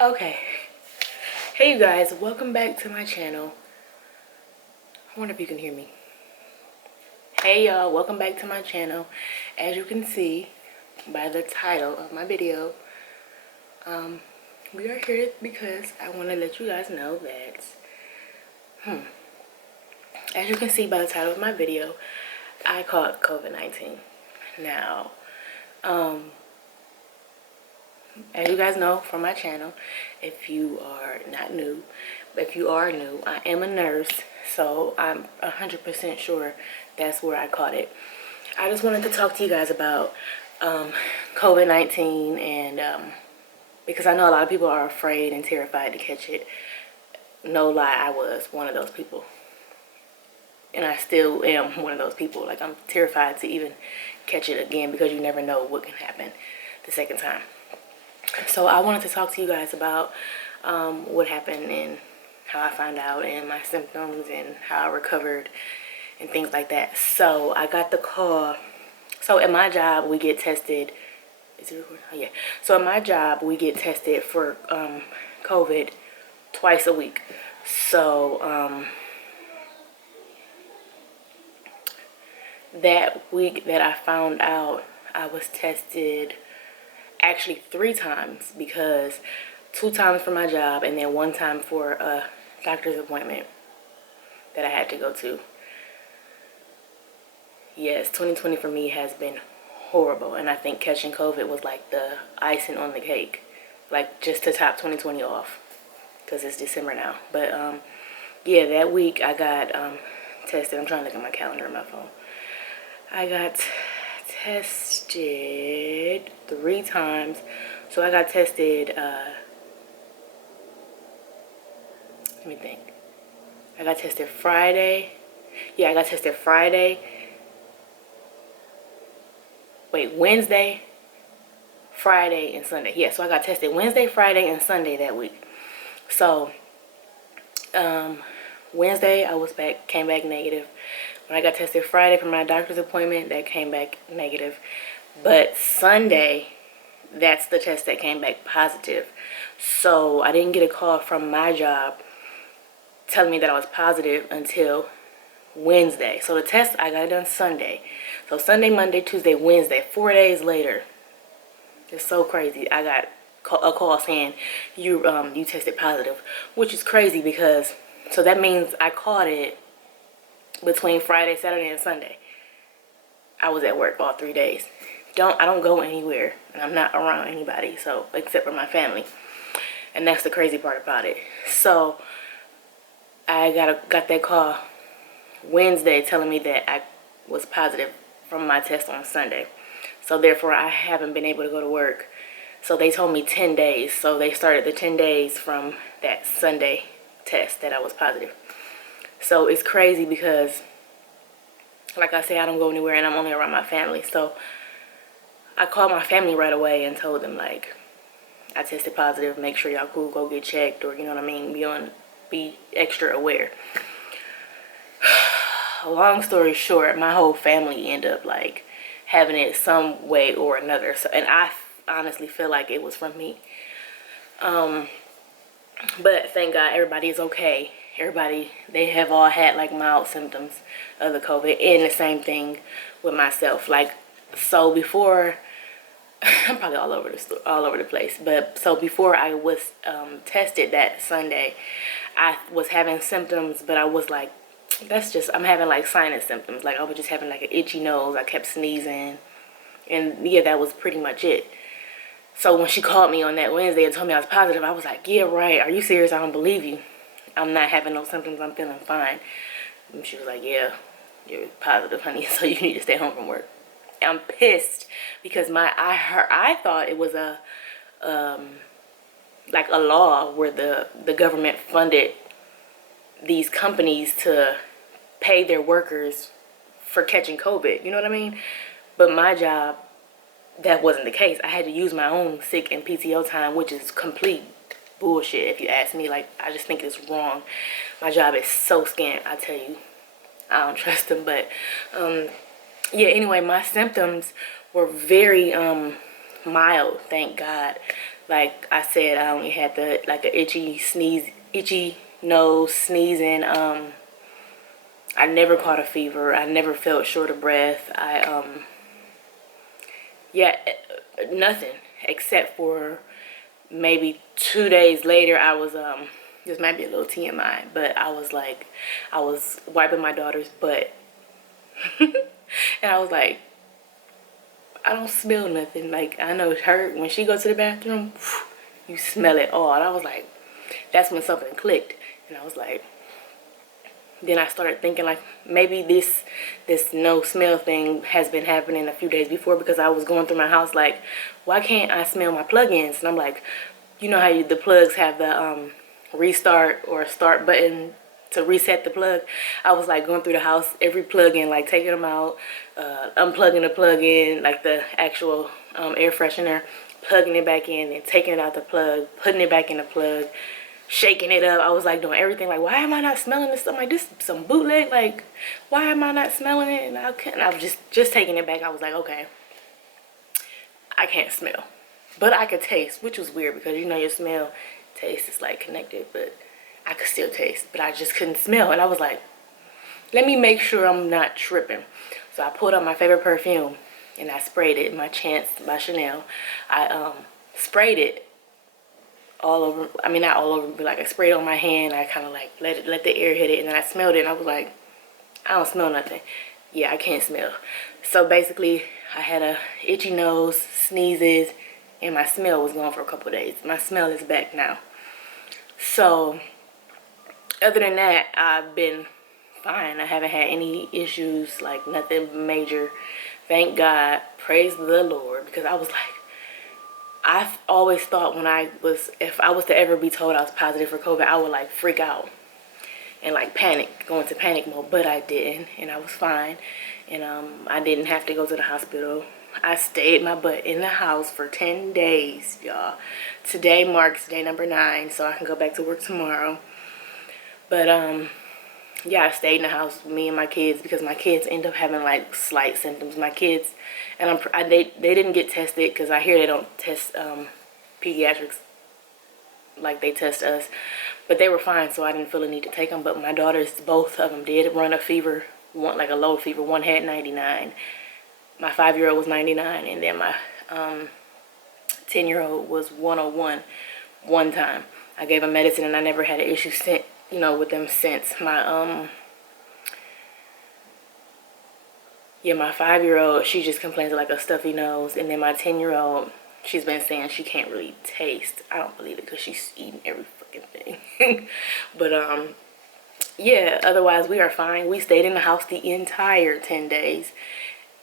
Okay, hey you guys, welcome back to my channel. I wonder if you can hear me. Hey y'all, welcome back to my channel. As you can see by the title of my video, we are here because I want to let you guys know that as you can see by the title of my video, I caught COVID-19. Now, as you guys know from my channel, if you are not new, but if you are new, I am a nurse, so I'm 100% sure that's where I caught it. I just wanted to talk to you guys about COVID-19 and because I know a lot of people are afraid and terrified to catch it. No lie, I was one of those people. And I still am one of those people. Like, I'm terrified to even catch it again because you never know what can happen the second time. So I wanted to talk to you guys about what happened and how I found out and my symptoms and how I recovered and things like that. So I got the call. So at my job, we get tested. Is it recording? Oh, yeah. So at my job, we get tested for COVID twice a week. So that week that I found out, I was tested actually 3 times, because 2 times for my job and then 1 time for a doctor's appointment that I had to go to. Yes, 2020 for me has been horrible, and I think catching COVID was like the icing on the cake, like just to top 2020 off, because it's December now. But yeah, that week I got tested. I'm trying to look at my calendar on my phone. I got tested 3 times. So I got tested, let me think. I got tested Friday. Yeah, I got tested Friday. Wait, Wednesday, Friday, and Sunday. Yeah, so I got tested Wednesday, Friday, and Sunday that week. So, Wednesday I was came back negative. When I got tested Friday for my doctor's appointment, that came back negative. But Sunday, that's the test that came back positive. So I didn't get a call from my job telling me that I was positive until Wednesday. So the test, I got it done Sunday. So Sunday, Monday, Tuesday, Wednesday, 4 days later. It's so crazy. I got a call saying you tested positive, which is crazy because, so that means I caught it between Friday, Saturday, and Sunday. I was at work all 3 days. I don't go anywhere, and I'm not around anybody, so except for my family. And that's the crazy part about it. So I got that call Wednesday telling me that I was positive from my test on Sunday. So therefore I haven't been able to go to work. So they told me 10 days. So they started the 10 days from that Sunday test that I was positive. So it's crazy because, like I say, I don't go anywhere and I'm only around my family. So I called my family right away and told them, like, I tested positive, make sure y'all cool, go get checked, or you know what I mean, be extra aware. Long story short, my whole family ended up like having it some way or another. So, and I honestly feel like it was from me. But thank God everybody is okay. Everybody, they have all had like mild symptoms of the COVID, and the same thing with myself. Like, so before, I'm probably all over the place. But so before I was tested that Sunday, I was having symptoms, but I was like, I'm having like sinus symptoms. Like, I was just having like an itchy nose. I kept sneezing, and yeah, that was pretty much it. So when she called me on that Wednesday and told me I was positive, I was like, yeah, right. Are you serious? I don't believe you. I'm not having no symptoms. I'm feeling fine. And she was like, yeah, you're positive, honey, so you need to stay home from work. I'm pissed because I thought it was like a law where the government funded these companies to pay their workers for catching COVID. You know what I mean? But my job, that wasn't the case. I had to use my own sick and PTO time, which is complete bullshit if you ask me. Like, I just think it's wrong. My job is so scant, I tell you. I don't trust them. But yeah, anyway, my symptoms were very mild, thank God. Like I said, I only had the like a itchy nose, sneezing. I never caught a fever. I never felt short of breath. Yeah, nothing except for maybe 2 days later. I was this might be a little TMI, but I was like, I was wiping my daughter's butt, and I was like, I don't smell nothing. Like, I know her, when she goes to the bathroom, you smell it all. And I was like, that's when something clicked. And I was like, then I started thinking like maybe this no smell thing has been happening a few days before, because I was going through my house like, why can't I smell my plug-ins? And I'm like, you know how the plugs have the restart or start button to reset the plug. I was like going through the house, every plug-in, like taking them out, unplugging the plug-in, like the actual air freshener, plugging it back in, and taking it out the plug, putting it back in the plug, shaking it up. I was like doing everything. Like, why am I not smelling this? I'm like, this some bootleg. Like, why am I not smelling it? And I was just taking it back. I was like, okay, I can't smell, but I could taste, which was weird because you know your smell, taste is like connected, but I could still taste, but I just couldn't smell. And I was like, let me make sure I'm not tripping. So I pulled out my favorite perfume and I sprayed it, my Chance by Chanel. I sprayed it all over, I mean not all over, but like I sprayed it on my hand. I kind of like let the air hit it, and then I smelled it and I was like, I don't smell nothing. Yeah, I can't smell. So basically I had a itchy nose, sneezes, and my smell was gone for a couple days. My smell is back now. So other than that, I've been fine. I haven't had any issues, like nothing major. Thank God. Praise the Lord. Because I was like, I've always thought if I was to ever be told I was positive for COVID, I would like freak out and like panic, go into panic mode. But I didn't, and I was fine. And I didn't have to go to the hospital. I stayed my butt in the house for 10 days, y'all. Today marks day number 9, so I can go back to work tomorrow. But yeah, I stayed in the house with me and my kids because my kids end up having like slight symptoms. My kids, and they didn't get tested because I hear they don't test pediatrics like they test us, but they were fine, so I didn't feel the need to take them. But my daughters, both of them, did run a fever, one like a low fever. One had 99. My 5-year-old was 99, and then my 10-year-old was 101 one time. I gave them medicine, and I never had an issue since, you know, with them since. My yeah, my 5-year-old, she just complains of like a stuffy nose, and then my 10-year-old, she's been saying she can't really taste. I don't believe it because she's eating every fucking thing. But yeah, otherwise we are fine. We stayed in the house the entire 10 days.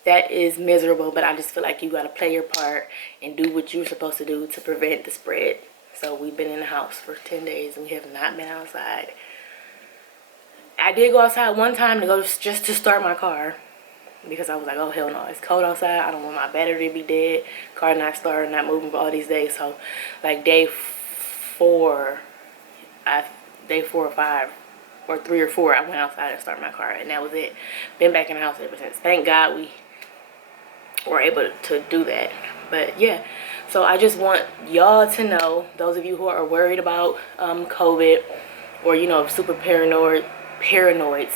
That is miserable, but I just feel like you gotta play your part and do what you're supposed to do to prevent the spread. So we've been in the house for 10 days and we have not been outside. I did go outside one time to go just to start my car because I was like, oh hell no, it's cold outside. I don't want my battery to be dead. Car not starting, not moving for all these days. So like day 4 or 5 or 3 or 4, I went outside and started my car, and that was it. Been back in the house ever since. Thank God we were able to do that. But yeah, so I just want y'all to know, those of you who are worried about COVID, or you know, super paranoid,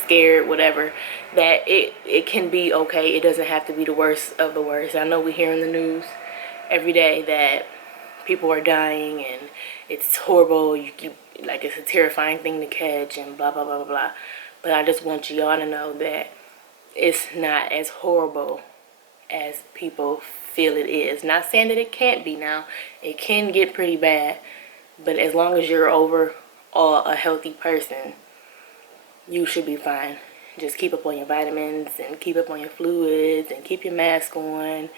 scared, whatever, that it can be okay. It doesn't have to be the worst of the worst. I know we hear in the news every day that people are dying and it's horrible. Like it's a terrifying thing to catch and blah blah blah blah blah. But I just want y'all to know that it's not as horrible as people feel it is. Not saying that it can't be now. It can get pretty bad, but as long as you're overall a healthy person, you should be fine. Just keep up on your vitamins and keep up on your fluids and keep your mask on.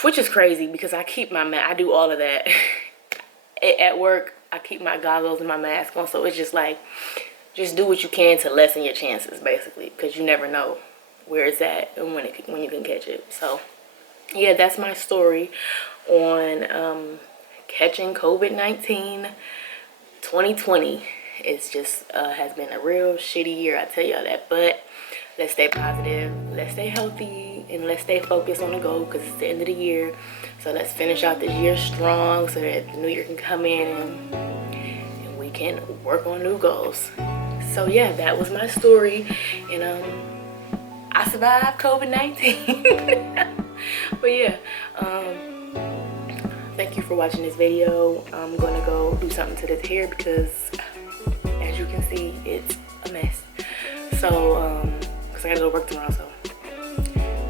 Which is crazy because I keep my mask. I do all of that. At work, I keep my goggles and my mask on. So it's just like, just do what you can to lessen your chances, basically. Because you never know where it's at and when you can catch it. So yeah, that's my story on catching COVID-19. 2020 it's just has been a real shitty year, I tell y'all that. But let's stay positive, let's stay healthy, and let's stay focused on the goal because it's the end of the year. So let's finish out this year strong so that the new year can come in and we can work on new goals. So yeah, that was my story, and I survived COVID-19. But yeah, thank you for watching this video. I'm gonna go do something to this hair because as you can see, it's a mess. So because I gotta go to work tomorrow. So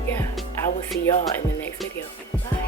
yeah, I will see y'all in the next video. Bye.